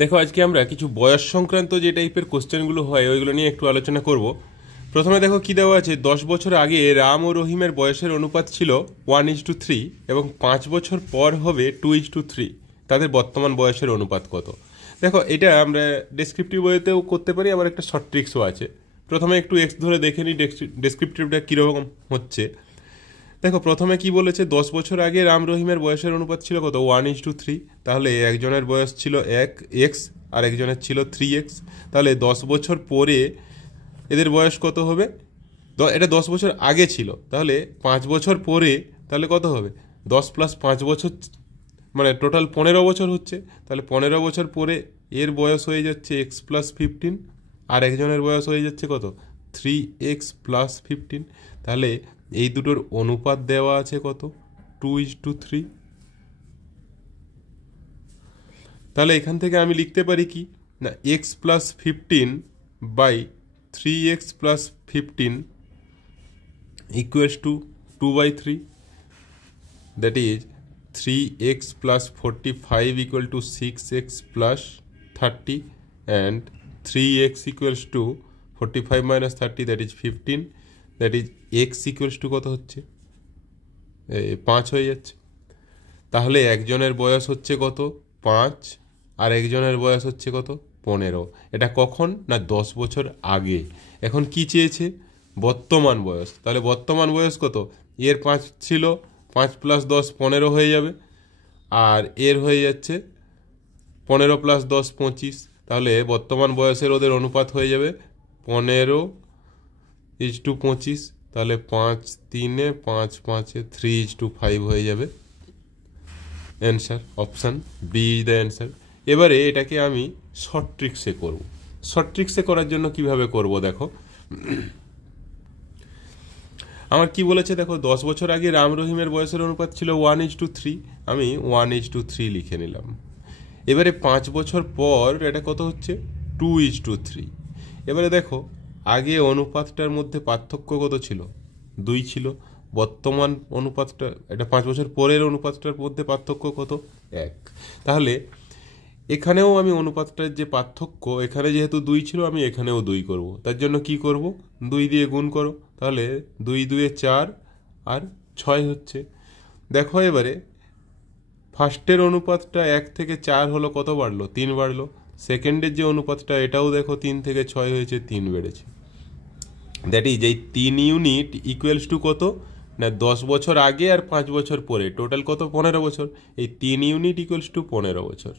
দেখো আজকে আমরা কিছু বয়স সংক্রান্ত যে টাইপের কোশ্চেনগুলো হয় ওইগুলো নিয়ে একটু আলোচনা করব। প্রথমে দেখো কি দেওয়া আছে, 10 বছর আগে রাম ও রহিমের বয়সের অনুপাত ছিল 1:3 এবং 5 বছর পর হবে 2:3। তাদের বর্তমান বয়সের অনুপাত কত? দেখো এটা আমরা ডেসক্রিপটিভ ওয়েতেও করতে পারি, আবার একটা শর্ট ট্রিক্সও আছে। প্রথমে একটু এক্স ধরে দেখে নিই ডেসক্রিপটিভটা কীরকম হচ্ছে। দেখো প্রথমে কি বলেছে, 10 বছর আগে রাম রহিমের বয়সের অনুপাত ছিল কত? 1:3। তাহলে একজনের বয়স ছিল 1x আর একজনের ছিল 3x। তাহলে 10 বছর পরে এদের বয়স কত হবে? এটা 10 বছর আগে ছিল, তাহলে 5 বছর পরে তাহলে কত হবে? 10 + 5 বছর, মানে টোটাল 15 বছর হচ্ছে। তাহলে 15 বছর পরে এর বয়স হয়ে যাচ্ছে x+15 আর একজনের বয়স হয়ে যাচ্ছে কত? 3x+15। তাহলে এই দুটোর অনুপাত দেওয়া আছে কত? 2:3। তাহলে এখান থেকে আমি লিখতে পারি কি না, x+15/3x+15 = 2/3। That is 3x+45 = 6x+30 and 3x = 45 - 30, that is 15। That is x = কত হচ্ছে? 5 হয়ে যাচ্ছে। তাহলে একজনের বয়স হচ্ছে কত? 5 আর একজনের বয়স হচ্ছে কত? 15। এটা কখন না 10 বছর আগে। এখন কি চেয়েছে? বর্তমান বয়স। তাহলে বর্তমান বয়স কত? এর 5 ছিল, 5 + 10 15 হয়ে যাবে, আর এর হয়ে যাচ্ছে 15 + 10 25। তাহলে বর্তমান বয়সের ওদের অনুপাত হয়ে যাবে 15:25। তাহলে 5 3 5 5 3:5 হয়ে যাবে। Answer option B is the answer. এবারে এটাকে আমি শর্ট ট্রিক্সে করব। শর্ট ট্রিক্সে করার জন্য কিভাবে করব দেখো, আমার কি বলেছে দেখো, 10 বছর আগে রাম রহিমের বয়সের অনুপাত ছিল 1:3। আমি 1:3 লিখে নিলাম। এবারে 5 বছর পর এটা কত হচ্ছে? 2:3। এবারে দেখো আগে অনুপাতটার মধ্যে পার্থক্য কত ছিল? 2 ছিল। বর্তমান অনুপাতটা, এটা 5 বছর পরের অনুপাতটার মধ্যে পার্থক্য কত? 1। তাহলে এখানেও আমি অনুপাতটার যে পার্থক্য, এখানে যেহেতু 2 ছিল আমি এখানেও 2 করব। তার জন্য কি করব? 2 দিয়ে গুণ করো। তাহলে 2 2 4 আর 6 হচ্ছে। দেখো এবারে ফার্স্টের অনুপাতটা 1 থেকে 4 হলো, কত বাড়লো? 3 বাড়লো। সেকেন্ডের যে অনুপাতটা এটাও দেখো 3 থেকে 6 হয়েছে, 3 বেড়েছে। দ্যাট ইজ এই 3 ইউনিট ইকুয়ালস টু কত না 10 বছর আগে আর 5 বছর পরে, টোটাল কত? 15 বছর। এই 3 ইউনিট ইকুয়ালস টু 15 বছর।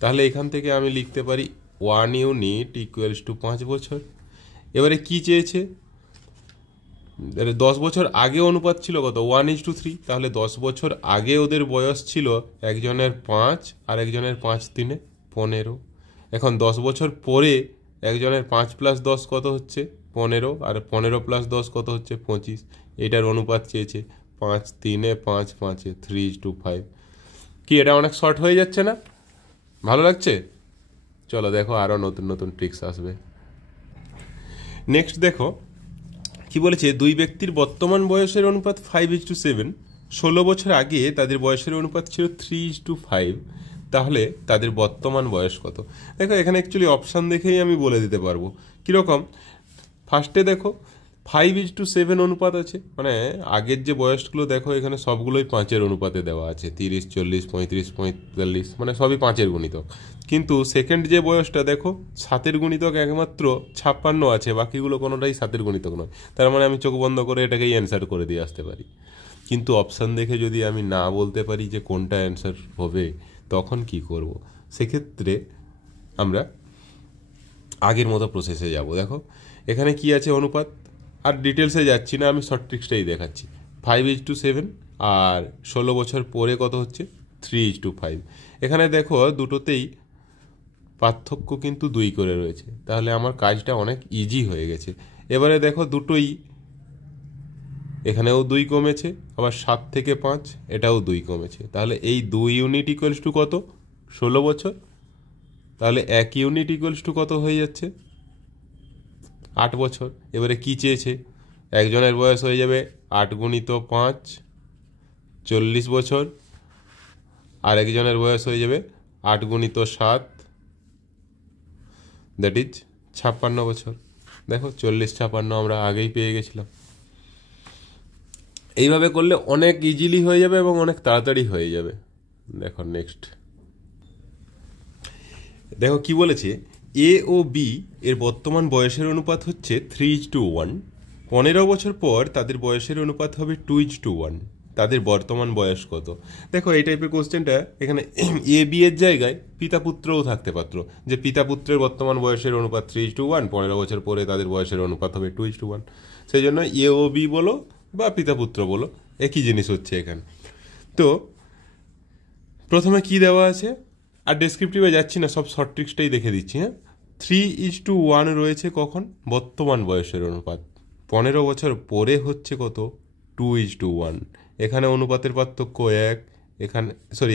তাহলে এখান থেকে আমি লিখতে পারি 1 ইউনিট ইকুয়ালস টু 5 বছর। এবারে কি চেয়েছে? 10 বছর আগে অনুপাত ছিল কত? 1:3। তাহলে 10 বছর আগে ওদের বয়স ছিল একজনের 5 আর একজনের 5 3 15। এখন 10 বছর পরে একজনের 5 + 10 কত হচ্ছে? 15, আর 15 + 10 কত হচ্ছে? 25। এটার অনুপাত চেয়েছে 5 3 5 5 3:5। কি এটা অনেক শর্ট হয়ে যাচ্ছে না? ভালো লাগছে? চলো দেখো আরও নতুন নতুন ট্রিক্স আসবে। নেক্সট দেখো কি বলেছে, দুই ব্যক্তির বর্তমান বয়সের অনুপাত 5:7। 16 বছর আগে তাদের বয়সের অনুপাত ছিল 3:5। তাহলে তাদের বর্তমান বয়স কত? দেখো এখানে অ্যাকচুয়ালি অপশান দেখেই আমি বলে দিতে পারবো কীরকম। ফার্স্টে দেখো 5:7 অনুপাত আছে, মানে আগের যে বয়সগুলো দেখো এখানে সবগুলোই 5-এর অনুপাতে দেওয়া আছে, 30 40 35 45, মানে সবই 5-এর গুণিতক। কিন্তু সেকেন্ড যে বয়সটা দেখো 7-এর গুণিতক একমাত্র 56 আছে, বাকিগুলো কোনোটাই 7-এর গুণিতক নয়। তার মানে আমি চোখ বন্ধ করে এটাকেই অ্যান্সার করে দিয়ে আসতে পারি। কিন্তু অপশান দেখে যদি আমি না বলতে পারি যে কোনটা অ্যান্সার হবে, তখন কি করব? সেক্ষেত্রে আমরা আগের মতো প্রসেসে যাব। দেখো এখানে কি আছে অনুপাত, আর ডিটেলসে যাচ্ছি না, আমি শর্ট ট্রিক্সটাই দেখাচ্ছি। 5:7 আর 16 বছর পরে কত হচ্ছে? 3:5। এখানে দেখো দুটোতেই পার্থক্য কিন্তু 2 করে রয়েছে, তাহলে আমার কাজটা অনেক ইজি হয়ে গেছে। এবারে দেখো দুটোই, এখানেও 2 কমেছে, আবার 7 থেকে 5 এটাও 2 কমেছে। তাহলে এই 2 ইউনিট ইকুয়ালস টু কত? 16 বছর। তাহলে 1 ইউনিট ইকুয়ালস টু কত হয়ে যাচ্ছে? 8 বছর। এবারে কি চেয়েছে? একজনের বয়স হয়ে যাবে 8 × 5 40 বছর, আর একজনের বয়স হয়ে যাবে 8 × 7 দ্যাট ইজ 56 বছর। দেখো 40-56 আমরা আগেই পেয়ে গেছিলাম। এইভাবে করলে অনেক ইজিলি হয়ে যাবে এবং অনেক তাড়াতাড়ি হয়ে যাবে। দেখো নেক্সট, দেখো কি বলেছে, এ ও বি এর বর্তমান বয়সের অনুপাত হচ্ছে 3:1। 15 বছর পর তাদের বয়সের অনুপাত হবে 2:1। তাদের বর্তমান বয়স কত? দেখো এই টাইপের কোশ্চেনটা এখানে এ বি এর জায়গায় পিতা পুত্রও থাকতে পারত, যে পিতা পুত্রের বর্তমান বয়সের অনুপাত 3:1, 15 বছর পরে তাদের বয়সের অনুপাত হবে 2:1। সেই জন্য এ ও বি বলো বা পিতা পুত্র বলো, একই জিনিস হচ্ছে এখানে। তো প্রথমে কি দেওয়া আছে, আর ডেসক্রিপটিভে যাচ্ছি না, সব শর্ট ট্রিক্সটাই দেখে দিচ্ছি। হ্যাঁ, 3:1 রয়েছে কখন? বর্তমান বয়সের অনুপাত। 15 বছর পরে হচ্ছে কত? 2:1। এখানে অনুপাতের পার্থক্য 1, এখানে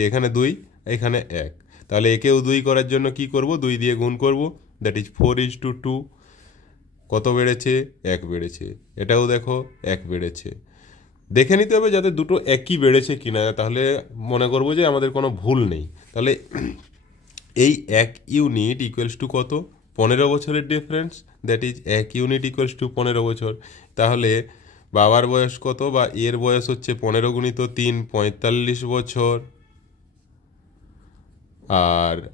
এখানে 2, এখানে 1। তাহলে একেও 2 করার জন্য কি করব? 2 দিয়ে গুণ করব, দ্যাট ইজ 4:2। কত বেড়েছে? 1 বেড়েছে। এটাও দেখো 1 বেড়েছে। দেখে নিতে হবে যাতে দুটো একই বেড়েছে কিনা, তাহলে মনে করবো যে আমাদের কোনো ভুল নেই। তাহলে এই 1 ইউনিট ইকুয়ালস টু কত? 15 বছরের difference, that is 1 unit equals to 15 বছর। তাহলে বাবার বয়স কত, বা এর বয়স হচ্ছে 15 গুণিত 3, 45 বছর।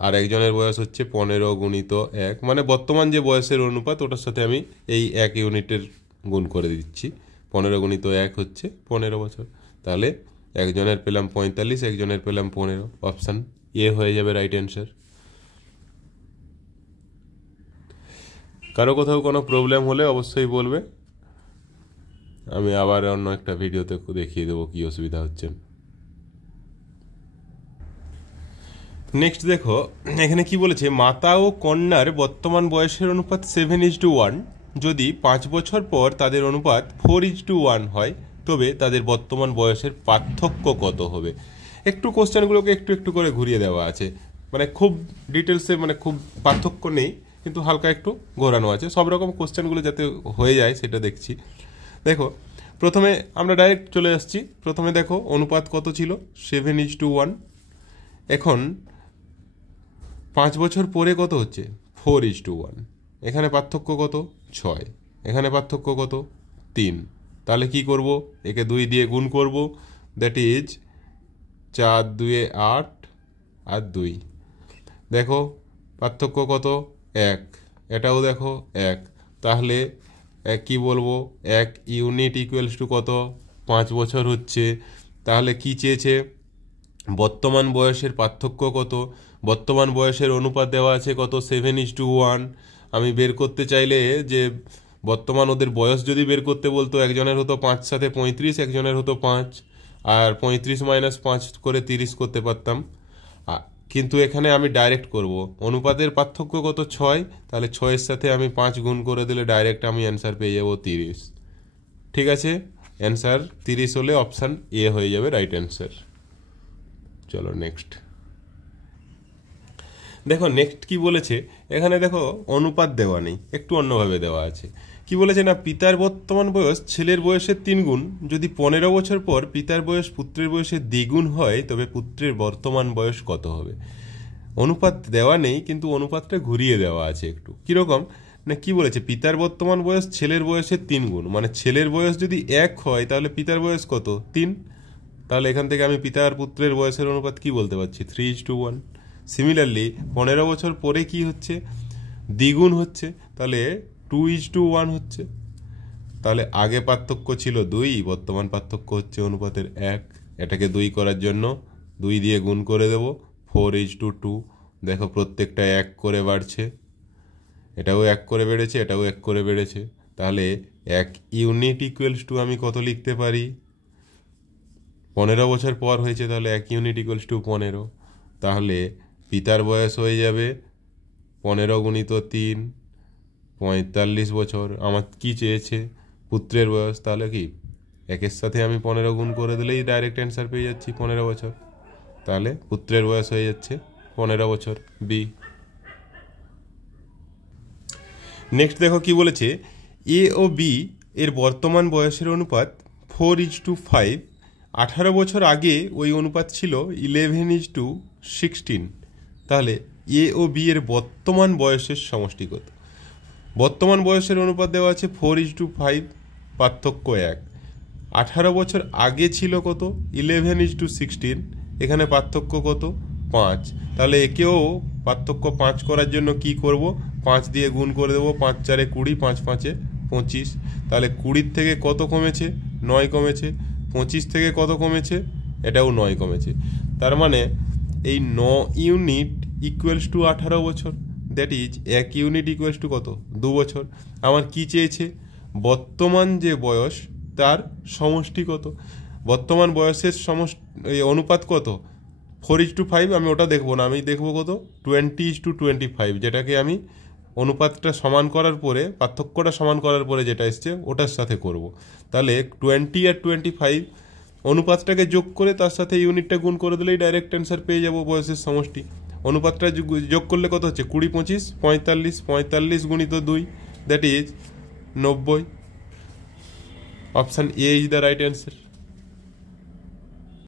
আর একজনের বয়স হচ্ছে 15 গুণিত 1, মানে বর্তমান যে বয়সের অনুপাত ওটার সাথে আমি এই 1 ইউনিটের গুণ করে দিচ্ছি। 15 গুণিত 1 হচ্ছে 15 বছর। তাহলে একজনের পেলাম 45, একজনের পেলাম 15। অপশান এ হয়ে যাবে রাইট অ্যান্সার। কারো কোথাও কোনো প্রবলেম হলে অবশ্যই বলবে, আমি আবার অন্য একটা ভিডিওতে দেখিয়ে দেবো কী অসুবিধা হচ্ছে। নেক্সট দেখো এখানে কি বলেছে, মাতা ও কন্যার বর্তমান বয়সের অনুপাত 7:1। যদি 5 বছর পর তাদের অনুপাত 4:1 হয়, তবে তাদের বর্তমান বয়সের পার্থক্য কত হবে? একটু কোশ্চেনগুলোকে একটু একটু করে ঘুরিয়ে দেওয়া আছে, মানে খুব ডিটেলসে, মানে খুব পার্থক্য নেই, কিন্তু হালকা একটু ঘোরানো আছে। সব রকম কোশ্চেনগুলো যাতে হয়ে যায় সেটা দেখছি। দেখো প্রথমে আমরা ডাইরেক্ট চলে আসছি। প্রথমে দেখো অনুপাত কত ছিল? 7:1। এখন 5 বছর পরে কত হচ্ছে? 4:1। এখানে পার্থক্য কত? 6। এখানে পার্থক্য কত? 3। তাহলে কি করব? একে 2 দিয়ে গুণ করব, দ্যাট ইজ 4 2 8 আর 2। দেখো পার্থক্য কত? 1। এটাও দেখো 1। তাহলে কি বলবো? 1 ইউনিট ইকুয়ালস টু কত? 5 বছর হচ্ছে। তাহলে কি চেয়েছে? বর্তমান বয়সের পার্থক্য কত? বর্তমান বয়সের অনুপাত দেওয়া আছে কত? 7:1। আমি বের করতে চাইলে যে বর্তমান ওদের বয়স যদি বের করতে বলতো, একজনের হতো 5 সাথে 35, একজনের হতো 5, আর 35 - 5 করে 30 করতে পারতাম। কিন্তু এখানে আমি ডাইরেক্ট করব। অনুপাতের পার্থক্য কত? 6। তাহলে 6-এর সাথে আমি 5 গুণ করে দিলে ডাইরেক্ট আমি অ্যান্সার পেয়ে যাব 30। ঠিক আছে, অ্যান্সার 30 হলে অপশান এ হয়ে যাবে রাইট অ্যান্সার। চলো নেক্সট দেখো, নেক্সট কি বলেছে এখানে? দেখো অনুপাত দেওয়া নেই, একটু অন্যভাবে দেওয়া আছে। কি বলেছে না, পিতার বর্তমান বয়স ছেলের বয়সের 3 গুণ। যদি 15 বছর পর পিতার বয়স পুত্রের বয়সের দ্বিগুণ হয়, তবে পুত্রের বর্তমান বয়স কত হবে? অনুপাত দেওয়া নেই, কিন্তু অনুপাতটা ঘুরিয়ে দেওয়া আছে একটু। কীরকম না, কি বলেছে? পিতার বর্তমান বয়স ছেলের বয়সের 3 গুণ, মানে ছেলের বয়স যদি 1 হয় তাহলে পিতার বয়স কত? 3। তাহলে এখান থেকে আমি পিতা আর পুত্রের বয়সের অনুপাত কি বলতে পারছি? 3:1। সিমিলারলি 15 বছর পরে কি হচ্ছে? দ্বিগুণ হচ্ছে, তাহলে 2:1 হচ্ছে। তাহলে আগে পার্থক্য ছিল 2, বর্তমান পার্থক্য হচ্ছে অনুপাতের 1। এটাকে 2 করার জন্য 2 দিয়ে গুণ করে দেব, 4:2। দেখো প্রত্যেকটা 1 করে বাড়ছে, এটাও 1 করে বেড়েছে, এটাও 1 করে বেড়েছে। তাহলে 1 ইউনিট ইকুয়ালস টু আমি কত লিখতে পারি? 15 বছর পর হয়েছে, তাহলে 1 ইউনিট ইকুয়ালস টু 15। তাহলে পিতার বয়স হয়ে যাবে 15 গুণিত 3, 45 বছর। আমার কি চেয়েছে? পুত্রের বয়স। তাহলে কি 1-এর সাথে আমি 15 গুণ করে দিলেই ডাইরেক্ট অ্যান্সার পেয়ে যাচ্ছি 15 বছর। তাহলে পুত্রের বয়স হয়ে যাচ্ছে 15 বছর, বি। নেক্সট দেখো কি বলেছে, এ ও বি এর বর্তমান বয়সের অনুপাত 4:5। 18 বছর আগে ওই অনুপাত ছিল 11:16। তাহলে এ ও বি এর বর্তমান বয়সের সমষ্টি কত। বর্তমান বয়সের অনুপাত দেওয়া আছে 4:5, পার্থক্য 1। 18 বছর আগে ছিল কত, 11:16, এখানে পার্থক্য কত, 5। তাহলে একেও পার্থক্য 5 করার জন্য কি করব, 5 দিয়ে গুণ করে দেবো, 5 4 20, 5 5 25। তাহলে 20 থেকে কত কমেছে, 9 কমেছে। 25 থেকে কত কমেছে, এটাও 9 কমেছে। তার মানে এই 9 ইউনিট ইকুয়ালস টু 18 বছর, that is 1 unit equals to কত, 2 বছর। আমার কি চেয়েছে, বর্তমান যে বয়স তার সমষ্টি কত। বর্তমান বয়সের অনুপাত কত, 4:5। আমি ওটা দেখবো না, আমি দেখবো কত, 20:25, যেটাকে আমি অনুপাতটা সমান করার পরে, পার্থক্যটা সমান করার পরে যেটা এসছে ওটার সাথে করব। তাহলে 20 আর 25 অনুপাতটাকে যোগ করে তার সাথে ইউনিটটা গুণ করে দিলেই ডাইরেক্ট অ্যান্সার পেয়ে যাব বয়সের সমষ্টি। অনুপাতটা যোগ করলে কত হচ্ছে, 20 25 45, 45 গুণিত 2, that is 90। Option A is the right answer.